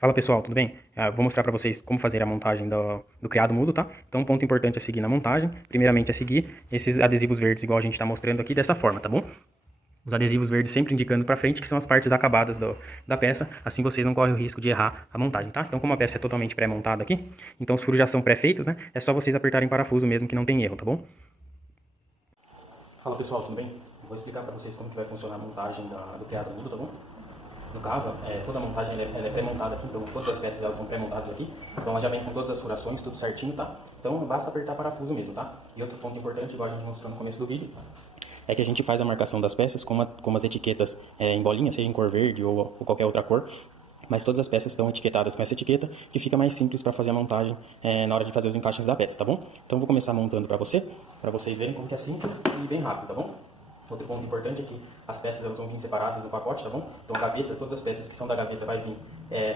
Fala pessoal, tudo bem? Vou mostrar para vocês como fazer a montagem do criado mudo, tá? Então um ponto importante a seguir na montagem, primeiramente é seguir esses adesivos verdes igual a gente está mostrando aqui dessa forma, tá bom? Os adesivos verdes sempre indicando para frente que são as partes acabadas da peça, assim vocês não correm o risco de errar a montagem, tá? Então como a peça é totalmente pré-montada aqui, então os furos já são pré-feitos, né? É só vocês apertarem parafuso mesmo que não tem erro, tá bom? Fala pessoal, tudo bem? Eu vou explicar para vocês como que vai funcionar a montagem do criado mudo, tá bom? No caso, toda a montagem ela é pré-montada aqui, então todas as peças elas são pré-montadas aqui, então ela já vem com todas as furações, tudo certinho, tá? Então basta apertar parafuso mesmo, tá? E outro ponto importante, igual a gente mostrou no começo do vídeo, é que a gente faz a marcação das peças com as etiquetas em bolinha, seja em cor verde ou qualquer outra cor, mas todas as peças estão etiquetadas com essa etiqueta, que fica mais simples para fazer a montagem na hora de fazer os encaixes da peça, tá bom? Então eu vou começar montando para vocês verem como que é simples e bem rápido, tá bom? Outro ponto importante é que as peças elas vão vir separadas no pacote, tá bom? Então a gaveta, todas as peças que são da gaveta vai vir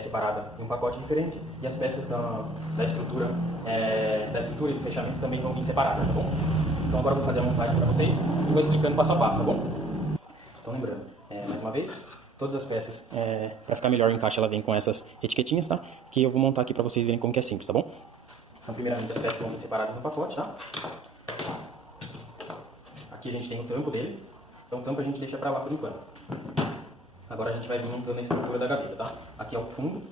separada em um pacote diferente, e as peças da estrutura e do fechamento também vão vir separadas, tá bom? Então agora eu vou fazer a montagem para vocês e vou explicando passo a passo, tá bom? Então lembrando, mais uma vez, todas as peças, para ficar melhor o encaixe, ela vem com essas etiquetinhas, tá? Que eu vou montar aqui para vocês verem como que é simples, tá bom? Então primeiramente as peças vão vir separadas no pacote, tá? Aqui a gente tem o tampo dele, então o tampo a gente deixa para lá por enquanto. Agora a gente vai vir montando a estrutura da gaveta, tá? Aqui é o fundo,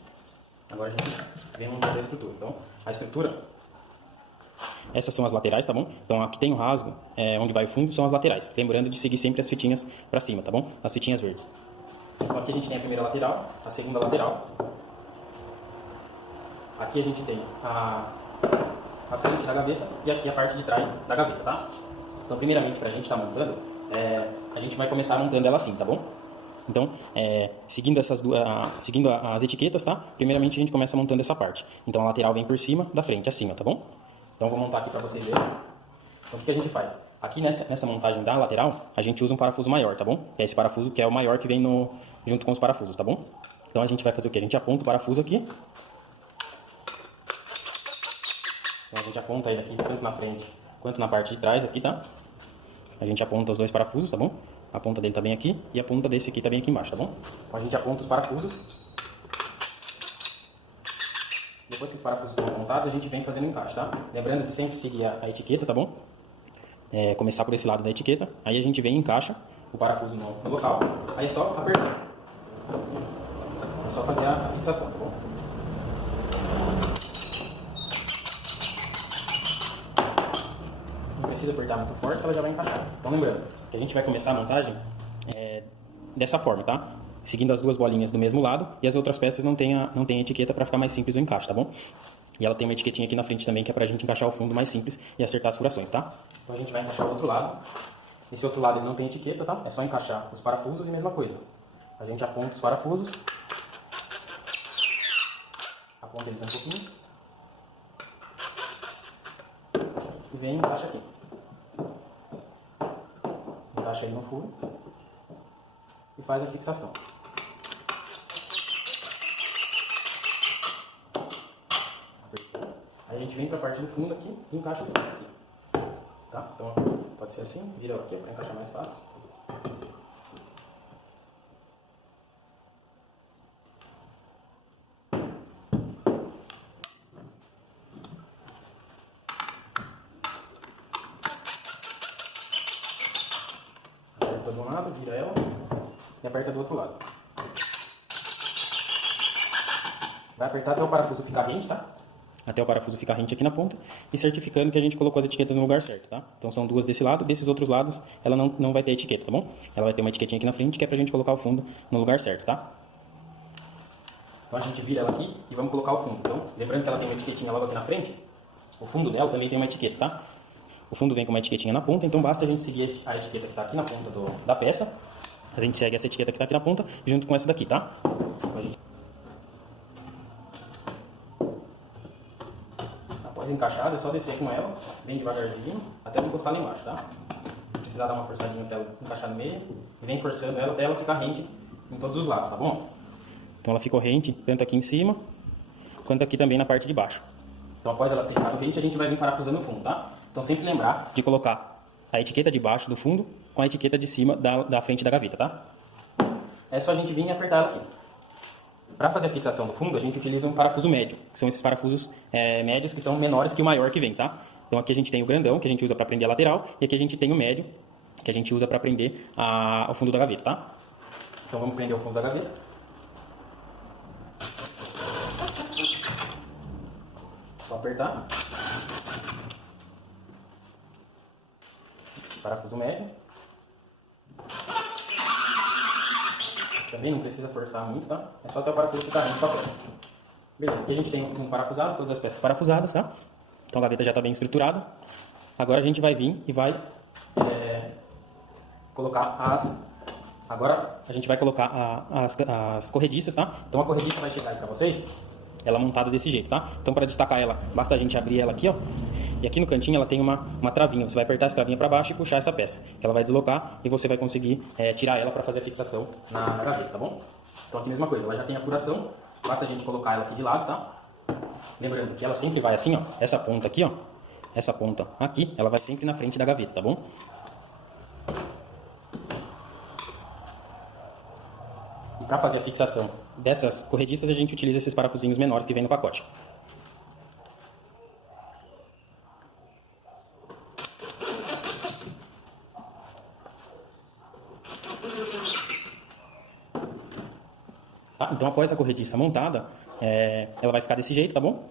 agora a gente vem montando a estrutura. Então, a estrutura, essas são as laterais, tá bom? Então aqui tem o rasgo, onde vai o fundo, são as laterais. Lembrando de seguir sempre as fitinhas para cima, tá bom? As fitinhas verdes. Então aqui a gente tem a primeira lateral, a segunda lateral. Aqui a gente tem a frente da gaveta e aqui a parte de trás da gaveta, tá? Então, primeiramente, para a gente estar montando, a gente vai começar montando ela assim, tá bom? Então, seguindo seguindo as etiquetas, tá? Primeiramente, a gente começa montando essa parte. Então, a lateral vem por cima, da frente, acima, tá bom? Então, vou montar aqui para vocês verem. Então, o que a gente faz? Aqui nessa montagem da lateral, a gente usa um parafuso maior, tá bom? Que é esse parafuso que é o maior que vem junto com os parafusos, tá bom? Então, a gente vai fazer o quê? A gente aponta o parafuso aqui. Então, a gente aponta ele aqui, tanto na frente quanto na parte de trás aqui, tá? A gente aponta os dois parafusos, tá bom? A ponta dele tá bem aqui e a ponta desse aqui tá bem aqui embaixo, tá bom? Então a gente aponta os parafusos. Depois que os parafusos estão apontados, a gente vem fazendo o encaixe, tá? Lembrando de sempre seguir a etiqueta, tá bom? Começar por esse lado da etiqueta, aí a gente vem e encaixa o parafuso no local, aí é só apertar. É só fazer a fixação, tá bom? Não precisa apertar muito forte, ela já vai encaixar. Então lembrando que a gente vai começar a montagem dessa forma, tá? Seguindo as duas bolinhas do mesmo lado e as outras peças não tem etiqueta para ficar mais simples o encaixe, tá bom? E ela tem uma etiquetinha aqui na frente também que é pra gente encaixar o fundo mais simples e acertar as furações, tá? Então a gente vai encaixar o outro lado. Esse outro lado ele não tem etiqueta, tá? É só encaixar os parafusos e mesma coisa. A gente aponta os parafusos. Aponta eles um pouquinho. E vem e encaixa aqui. Encaixa ele no furo e faz a fixação. Aí a gente vem para a parte do fundo aqui e encaixa o fundo aqui. Tá? Então pode ser assim, vira aqui para encaixar mais fácil. Aperta de um lado, vira ela e aperta do outro lado. Vai apertar até o parafuso ficar rente, tá? Até o parafuso ficar rente aqui na ponta e certificando que a gente colocou as etiquetas no lugar certo, tá? Então são duas desse lado, desses outros lados ela não vai ter etiqueta, tá bom? Ela vai ter uma etiquetinha aqui na frente que é pra gente colocar o fundo no lugar certo, tá? Então a gente vira ela aqui e vamos colocar o fundo. Então, lembrando que ela tem uma etiquetinha logo aqui na frente, o fundo dela também tem uma etiqueta, tá? O fundo vem com uma etiquetinha na ponta, então basta a gente seguir a etiqueta que tá aqui na ponta da peça. A gente segue essa etiqueta que tá aqui na ponta junto com essa daqui, tá? Após encaixada, é só descer com ela, bem devagarzinho, até não encostar lá embaixo, tá? Precisar dar uma forçadinha para ela encaixar no meio, e vem forçando ela até ela ficar rente em todos os lados, tá bom? Então ela ficou rente tanto aqui em cima, quanto aqui também na parte de baixo. Então após ela ter ficado rente, a gente vai vir parafusando o fundo, tá? Então sempre lembrar de colocar a etiqueta de baixo do fundo com a etiqueta de cima da frente da gaveta, tá? É só a gente vir e apertar ela aqui. Para fazer a fixação do fundo, a gente utiliza um parafuso médio, que são esses parafusos médios que são menores que o maior que vem, tá? Então aqui a gente tem o grandão, que a gente usa para prender a lateral, e aqui a gente tem o médio, que a gente usa para prender o fundo da gaveta, tá? Então vamos prender o fundo da gaveta. Só apertar. Parafuso médio. Também não precisa forçar muito, tá? É só até o parafuso ficar dentro da peça. Beleza, aqui a gente tem um parafusado, todas as peças parafusadas, tá? Então a gaveta já está bem estruturada. Agora a gente vai vir e vai colocar Agora a gente vai colocar as corrediças, tá? Então a corrediça vai chegar aí pra vocês, ela montada desse jeito, tá? Então para destacar ela, basta a gente abrir ela aqui, ó. E aqui no cantinho ela tem uma travinha. Você vai apertar essa travinha para baixo e puxar essa peça. Ela vai deslocar e você vai conseguir tirar ela para fazer a fixação na gaveta, tá bom? Então aqui a mesma coisa, ela já tem a furação. Basta a gente colocar ela aqui de lado, tá? Lembrando que ela sempre vai assim, ó. Essa ponta aqui, ó. Essa ponta aqui, ela vai sempre na frente da gaveta, tá bom? E para fazer a fixação dessas corrediças, a gente utiliza esses parafusinhos menores que vem no pacote. Tá? Então, após a corrediça montada, ela vai ficar desse jeito, tá bom?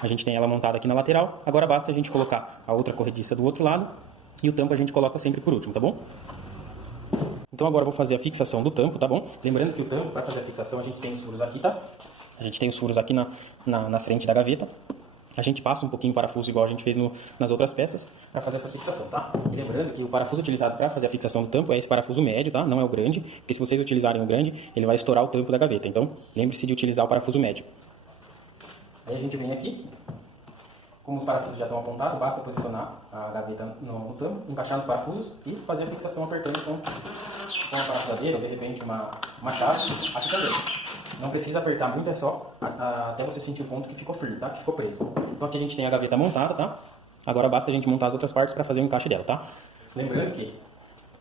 A gente tem ela montada aqui na lateral. Agora basta a gente colocar a outra corrediça do outro lado e o tampo a gente coloca sempre por último, tá bom? Então agora eu vou fazer a fixação do tampo, tá bom? Lembrando que o tampo, para fazer a fixação, a gente tem os furos aqui, tá? A gente tem os furos aqui na frente da gaveta. A gente passa um pouquinho de parafuso igual a gente fez nas outras peças para fazer essa fixação, tá? E lembrando que o parafuso utilizado para fazer a fixação do tampo é esse parafuso médio, tá? Não é o grande, porque se vocês utilizarem o grande, ele vai estourar o tampo da gaveta. Então, lembre-se de utilizar o parafuso médio. Aí a gente vem aqui. Como os parafusos já estão apontados, basta posicionar a gaveta no tampo, encaixar nos parafusos e fazer a fixação apertando com a parafusadeira ou de repente uma chave aqui também. Não precisa apertar muito, é só até você sentir o ponto que ficou firme, tá? Que ficou preso. Então aqui a gente tem a gaveta montada, tá? Agora basta a gente montar as outras partes para fazer o encaixe dela, tá? Lembrando que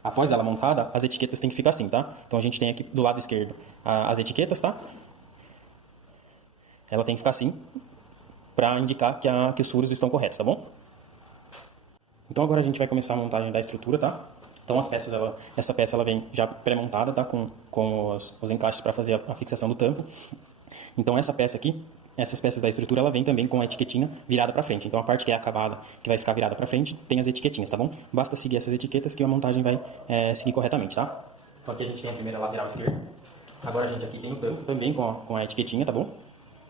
após ela montada, as etiquetas têm que ficar assim, tá? Então a gente tem aqui do lado esquerdo as etiquetas, tá? Ela tem que ficar assim, para indicar que os furos estão corretos, tá bom? Então agora a gente vai começar a montagem da estrutura, tá? Então as peças, essa peça ela vem já pré-montada, tá? Com os encaixes para fazer a fixação do tampo. Então essa peça aqui, essas peças da estrutura, ela vem também com a etiquetinha virada para frente. Então a parte que é acabada, que vai ficar virada para frente, tem as etiquetinhas, tá bom? Basta seguir essas etiquetas que a montagem vai seguir corretamente, tá? Então aqui a gente tem a primeira lateral esquerda. Agora a gente aqui tem o tampo também com a etiquetinha, tá bom?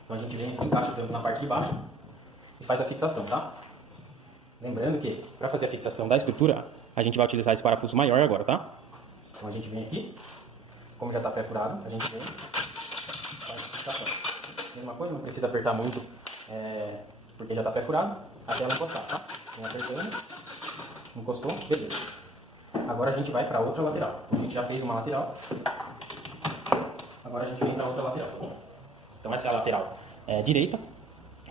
Então a gente vem aqui, encaixa o tampo na parte de baixo e faz a fixação, tá? Lembrando que para fazer a fixação da estrutura, a gente vai utilizar esse parafuso maior agora, tá? Então a gente vem aqui, como já está pré-furado, a gente vem e faz a fixação. Mesma coisa, não precisa apertar muito, porque já está pré-furado, até ela encostar, tá? Vem apertando, encostou, beleza. Agora a gente vai para a outra lateral. A gente já fez uma lateral, agora a gente vem para a outra lateral, tá bom? Então essa é a lateral direita.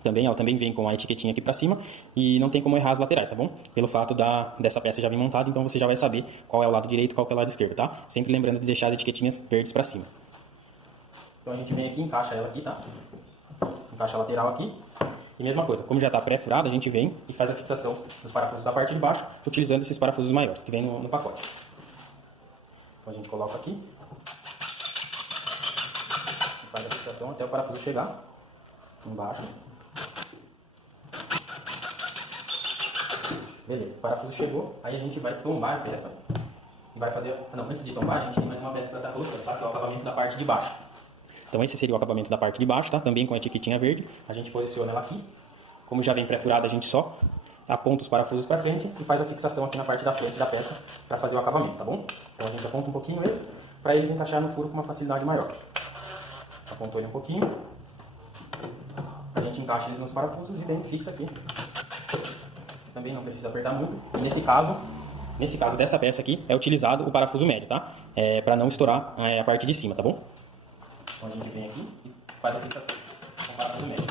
Ela também vem com a etiquetinha aqui para cima e não tem como errar as laterais, tá bom? Pelo fato dessa peça já vir montada, então você já vai saber qual é o lado direito e qual é o lado esquerdo, tá? Sempre lembrando de deixar as etiquetinhas verdes para cima. Então a gente vem aqui, encaixa ela aqui, tá? Encaixa a lateral aqui. E mesma coisa, como já está pré-furado, a gente vem e faz a fixação dos parafusos da parte de baixo, utilizando esses parafusos maiores que vem no pacote. Então a gente coloca aqui. Faz a fixação até o parafuso chegar embaixo. Beleza, o parafuso chegou, aí a gente vai tombar a peça e vai fazer... Não, antes de tombar, a gente tem mais uma peça para estar colocando, tá? Que é o acabamento da parte de baixo. Então esse seria o acabamento da parte de baixo, tá? Também com a etiquetinha verde. A gente posiciona ela aqui. Como já vem pré-furada, a gente só aponta os parafusos para frente e faz a fixação aqui na parte da frente da peça para fazer o acabamento, tá bom? Então a gente aponta um pouquinho eles, para eles encaixar no furo com uma facilidade maior. Apontou ele um pouquinho. A gente encaixa eles nos parafusos e vem e fixa aqui. Também não precisa apertar muito. E nesse caso dessa peça aqui, é utilizado o parafuso médio, tá? Para não estourar a parte de cima, tá bom? Então a gente vem aqui e faz a fixação com o parafuso médio.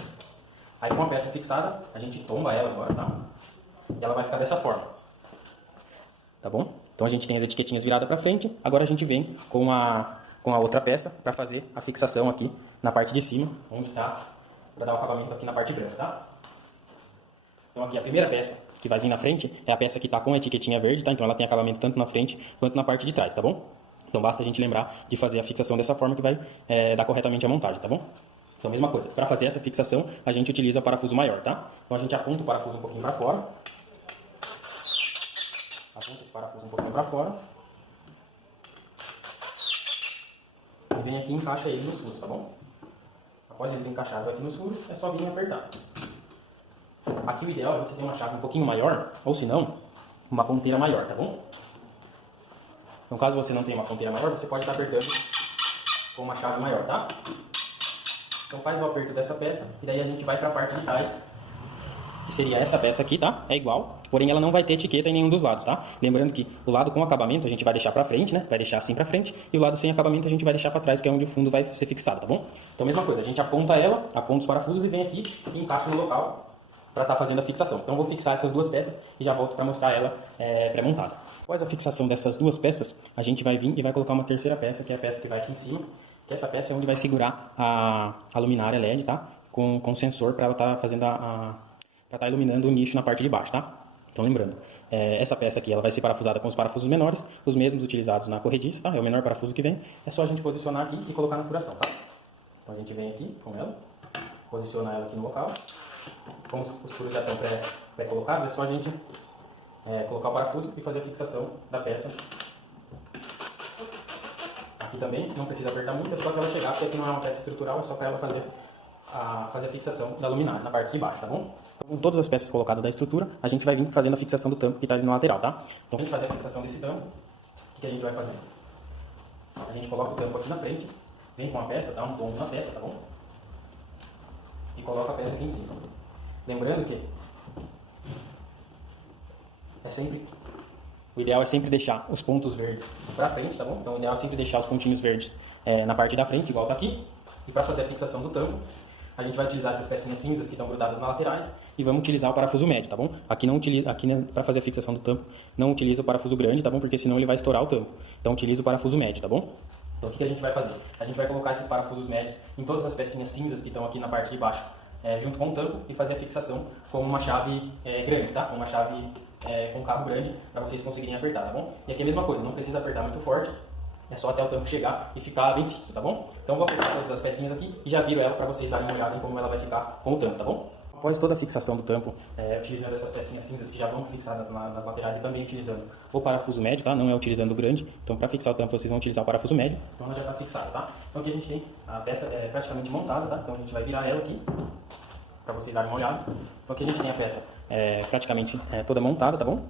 Aí com a peça fixada, a gente tomba ela agora, tá? E ela vai ficar dessa forma. Tá bom? Então a gente tem as etiquetinhas viradas para frente. Agora a gente vem com a com a outra peça para fazer a fixação aqui na parte de cima, onde está, para dar o acabamento aqui na parte branca, tá? Então aqui a primeira peça que vai vir na frente é a peça que está com a etiquetinha verde, tá? Então ela tem acabamento tanto na frente quanto na parte de trás, tá bom? Então basta a gente lembrar de fazer a fixação dessa forma que vai dar corretamente a montagem, tá bom? Então mesma coisa, para fazer essa fixação a gente utiliza parafuso maior, tá? Então a gente aponta o parafuso um pouquinho para fora. Aponta esse parafuso um pouquinho para fora. E vem aqui e encaixa ele nos furos, tá bom? Após eles encaixados aqui nos furos, é só vir e apertar. Aqui o ideal é você ter uma chave um pouquinho maior, ou se não, uma ponteira maior, tá bom? Então caso você não tenha uma ponteira maior, você pode estar apertando com uma chave maior, tá? Então faz o aperto dessa peça e daí a gente vai para a parte de trás, que seria essa peça aqui, tá? É igual, porém ela não vai ter etiqueta em nenhum dos lados, tá? Lembrando que o lado com acabamento a gente vai deixar para frente, né? Vai deixar assim para frente, e o lado sem acabamento a gente vai deixar para trás, que é onde o fundo vai ser fixado, tá bom? Então mesma coisa, a gente aponta ela, aponta os parafusos e vem aqui e encaixa no local para estar fazendo a fixação. Então eu vou fixar essas duas peças e já volto para mostrar ela pré-montada. Após a fixação dessas duas peças, a gente vai vir e vai colocar uma terceira peça, que é a peça que vai aqui em cima, que essa peça é onde vai segurar a luminária LED, tá? Com sensor para ela estar fazendo para estar iluminando o nicho na parte de baixo, tá? Então lembrando, essa peça aqui ela vai ser parafusada com os parafusos menores, os mesmos utilizados na corrediça, tá? É o menor parafuso que vem, é só a gente posicionar aqui e colocar na furação, tá? Então a gente vem aqui com ela, posiciona ela aqui no local. Como os furos já estão pré-colocados, é só a gente colocar o parafuso e fazer a fixação da peça. Aqui também não precisa apertar muito, é só para ela chegar, porque aqui não é uma peça estrutural, é só para ela fazer a fixação da luminária na parte de baixo, tá bom? Então, com todas as peças colocadas da estrutura, a gente vai vir fazendo a fixação do tampo que está ali na lateral, tá? Então, para a gente fazer a fixação desse tampo, o que a gente vai fazer? A gente coloca o tampo aqui na frente, vem com a peça, dá um tombo na peça, tá bom? E coloca a peça aqui em cima. Lembrando que o ideal é sempre deixar os pontos verdes para frente, tá bom? Então o ideal é sempre deixar os pontinhos verdes na parte da frente, igual tá aqui. E para fazer a fixação do tampo, a gente vai utilizar essas pecinhas cinzas que estão grudadas nas laterais e vamos utilizar o parafuso médio, tá bom? Aqui para fazer a fixação do tampo, não utiliza o parafuso grande, tá bom? Porque senão ele vai estourar o tampo. Então utiliza o parafuso médio, tá bom? Então o que a gente vai fazer? A gente vai colocar esses parafusos médios em todas as pecinhas cinzas que estão aqui na parte de baixo, junto com o tampo, e fazer a fixação com uma chave grande, tá? Com uma chave com cabo grande, para vocês conseguirem apertar, tá bom? E aqui é a mesma coisa, não precisa apertar muito forte, é só até o tampo chegar e ficar bem fixo, tá bom? Então vou apertar todas as pecinhas aqui e já viro ela para vocês darem uma olhada em como ela vai ficar com o tampo, tá bom? Após toda a fixação do tampo, utilizando essas pecinhas cinzas que já vão fixadas nas laterais e também utilizando o parafuso médio, tá? Não é utilizando o grande. Então para fixar o tampo vocês vão utilizar o parafuso médio. Então ela já está fixada, tá? Então aqui a gente tem a peça praticamente montada, tá? Então a gente vai virar ela aqui para vocês darem uma olhada. Então aqui a gente tem a peça praticamente toda montada, tá bom?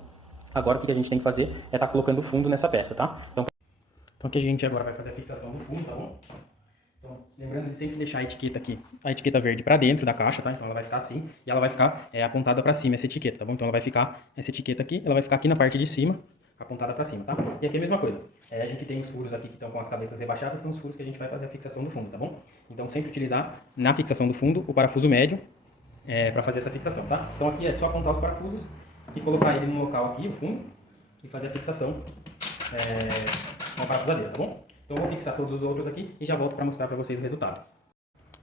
Agora o que a gente tem que fazer é estar colocando o fundo nessa peça, tá? Então aqui a gente agora vai fazer a fixação do fundo, tá bom? Então, lembrando de sempre deixar a etiqueta aqui, a etiqueta verde para dentro da caixa, tá? Então ela vai ficar assim e ela vai ficar apontada para cima, essa etiqueta, tá bom? Então ela vai ficar, essa etiqueta aqui, ela vai ficar aqui na parte de cima, apontada para cima, tá? E aqui é a mesma coisa, a gente tem os furos aqui que estão com as cabeças rebaixadas, são os furos que a gente vai fazer a fixação do fundo, tá bom? Então sempre utilizar na fixação do fundo o parafuso médio para fazer essa fixação, tá? Então aqui é só apontar os parafusos e colocar ele no local aqui, o fundo, e fazer a fixação com a parafusadeira, tá bom? Então eu vou fixar todos os outros aqui e já volto para mostrar para vocês o resultado.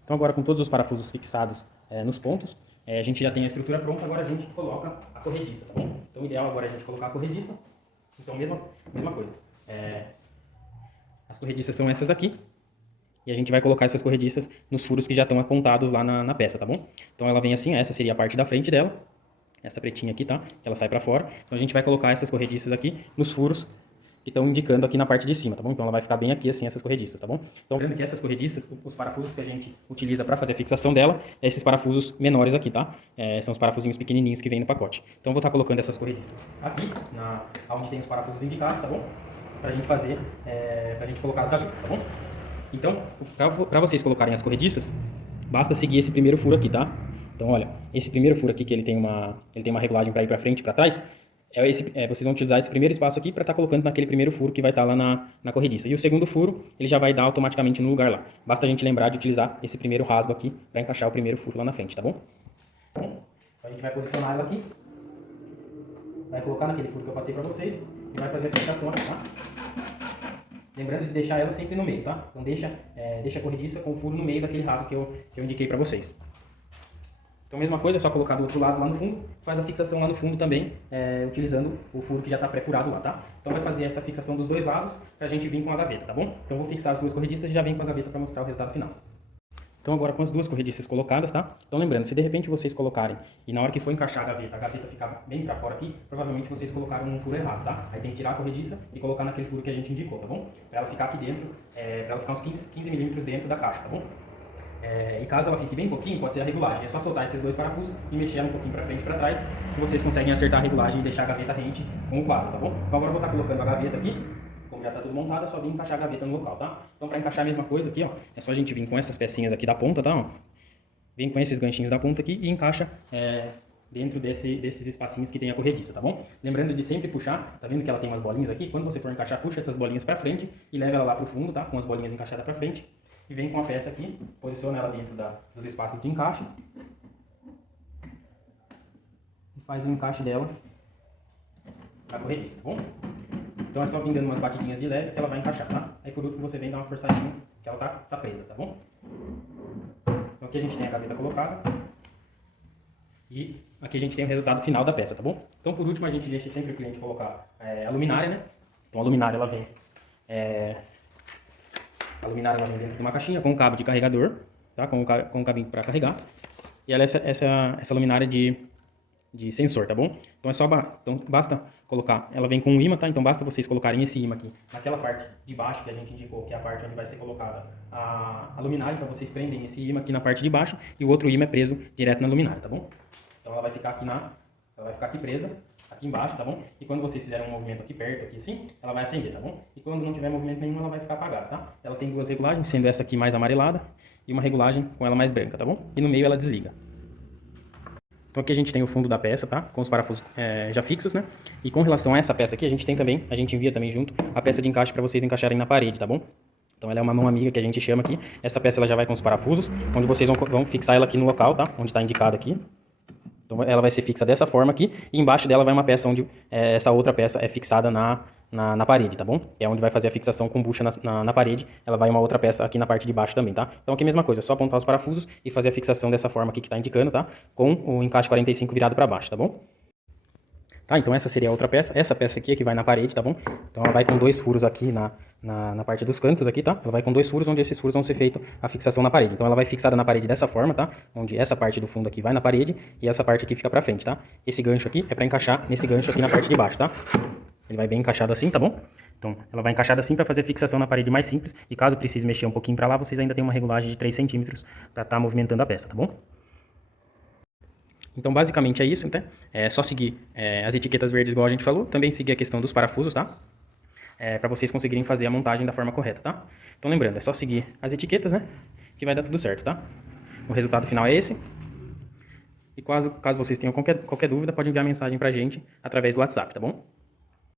Então agora com todos os parafusos fixados nos pontos, a gente já tem a estrutura pronta, agora a gente coloca a corrediça, tá bom? Então o ideal agora é a gente colocar a corrediça. Então mesma coisa. As corrediças são essas aqui. E a gente vai colocar essas corrediças nos furos que já estão apontados lá na peça, tá bom? Então ela vem assim, essa seria a parte da frente dela. Essa pretinha aqui, tá? Que ela sai para fora. Então a gente vai colocar essas corrediças aqui nos furos que estão indicando aqui na parte de cima, tá bom? Então ela vai ficar bem aqui assim, essas corrediças, tá bom? Então lembrando que essas corrediças, os parafusos que a gente utiliza para fazer a fixação dela, esses parafusos menores aqui, tá? São os parafusinhos pequenininhos que vem no pacote. Então eu vou estar colocando essas corrediças aqui, onde tem os parafusos indicados, tá bom? Pra gente fazer, pra gente colocar as gavetas, tá bom? Então, para vocês colocarem as corrediças, basta seguir esse primeiro furo aqui, tá? Então olha, esse primeiro furo aqui que ele tem uma regulagem para ir para frente e para trás, vocês vão utilizar esse primeiro espaço aqui para estar colocando naquele primeiro furo que vai estar lá na corrediça. E o segundo furo, ele já vai dar automaticamente no lugar lá. Basta a gente lembrar de utilizar esse primeiro rasgo aqui para encaixar o primeiro furo lá na frente, tá bom? Então a gente vai posicionar ela aqui, vai colocar naquele furo que eu passei para vocês e vai fazer a fixação aqui, tá? Lembrando de deixar ela sempre no meio, tá? Então deixa a corrediça com o furo no meio daquele raso que eu indiquei para vocês. Então, mesma coisa, é só colocar do outro lado lá no fundo, faz a fixação lá no fundo também, utilizando o furo que já está pré-furado lá, tá? Então, vai fazer essa fixação dos dois lados para a gente vir com a gaveta, tá bom? Então, vou fixar as duas corrediças e já venho com a gaveta para mostrar o resultado final. Então, agora com as duas corrediças colocadas, tá? Então, lembrando, se de repente vocês colocarem e na hora que for encaixar a gaveta ficar bem para fora aqui, provavelmente vocês colocaram um furo errado, tá? Aí tem que tirar a corrediça e colocar naquele furo que a gente indicou, tá bom? Para ela ficar aqui dentro, para ela ficar uns 15 milímetros dentro da caixa, tá bom? E caso ela fique bem pouquinho, pode ser a regulagem. É só soltar esses dois parafusos e mexer ela um pouquinho para frente e para trás, que vocês conseguem acertar a regulagem e deixar a gaveta rente com o quadro, tá bom? Então agora eu vou estar colocando a gaveta aqui. Como já está tudo montado, é só vir encaixar a gaveta no local, tá? Então para encaixar a mesma coisa aqui, ó, é só a gente vir com essas pecinhas aqui da ponta, tá? Ó. Vem com esses ganchinhos da ponta aqui e encaixa dentro desses espacinhos que tem a corrediça, tá bom? Lembrando de sempre puxar, tá vendo que ela tem umas bolinhas aqui? Quando você for encaixar, puxa essas bolinhas para frente e leva ela lá pro fundo, tá? Com as bolinhas encaixadas para frente. E vem com a peça aqui, posiciona ela dentro dos espaços de encaixe. E faz o encaixe dela na corrediça, tá bom? Então é só vir dando umas batidinhas de leve que ela vai encaixar, tá? Aí por último você vem dar uma forçadinha que ela tá presa, tá bom? Então aqui a gente tem a gaveta colocada. E aqui a gente tem o resultado final da peça, tá bom? Então por último a gente deixa sempre o cliente colocar a luminária, né? Então a luminária ela vem... A luminária ela vem dentro de uma caixinha com um cabo de carregador, tá? Com um cabinho para carregar. E ela é essa luminária de sensor, tá bom? Então então basta colocar, ela vem com um ímã, tá? Então basta vocês colocarem esse ímã aqui naquela parte de baixo que a gente indicou, que é a parte onde vai ser colocada a luminária. Então vocês prendem esse ímã aqui na parte de baixo e o outro ímã é preso direto na luminária, tá bom? Então ela vai ficar aqui presa, aqui embaixo, tá bom? E quando vocês fizerem um movimento aqui perto, aqui assim, ela vai acender, tá bom? E quando não tiver movimento nenhum, ela vai ficar apagada, tá? Ela tem duas regulagens, sendo essa aqui mais amarelada e uma regulagem com ela mais branca, tá bom? E no meio ela desliga. Então aqui a gente tem o fundo da peça, tá? Com os parafusos já fixos, né? E com relação a essa peça aqui, a gente envia também junto a peça de encaixe para vocês encaixarem na parede, tá bom? Então ela é uma mão amiga que a gente chama aqui. Essa peça ela já vai com os parafusos, onde vocês vão fixar ela aqui no local, tá? Onde está indicado aqui. Então ela vai ser fixa dessa forma aqui, e embaixo dela vai uma peça onde essa outra peça é fixada na parede, tá bom? É onde vai fazer a fixação com bucha na parede, ela vai uma outra peça aqui na parte de baixo também, tá? Então aqui a mesma coisa, é só apontar os parafusos e fazer a fixação dessa forma aqui que tá indicando, tá? Com o encaixe 45 virado para baixo, tá bom? Tá, então essa seria a outra peça. Essa peça aqui é que vai na parede, tá bom? Então ela vai com dois furos aqui na parte dos cantos aqui, tá? Ela vai com dois furos, onde esses furos vão ser feita a fixação na parede. Então ela vai fixada na parede dessa forma, tá? Onde essa parte do fundo aqui vai na parede e essa parte aqui fica pra frente, tá? Esse gancho aqui é pra encaixar nesse gancho aqui na parte de baixo, tá? Ele vai bem encaixado assim, tá bom? Então ela vai encaixada assim pra fazer a fixação na parede mais simples. E caso precise mexer um pouquinho pra lá, vocês ainda tem uma regulagem de 3 centímetros pra tá movimentando a peça, tá bom? Então, basicamente é isso, né? É só seguir as etiquetas verdes igual a gente falou. Também seguir a questão dos parafusos, tá? Para vocês conseguirem fazer a montagem da forma correta, tá? Então, lembrando, é só seguir as etiquetas, né? Que vai dar tudo certo, tá? O resultado final é esse. E caso vocês tenham qualquer dúvida, pode enviar mensagem pra gente através do WhatsApp, tá bom?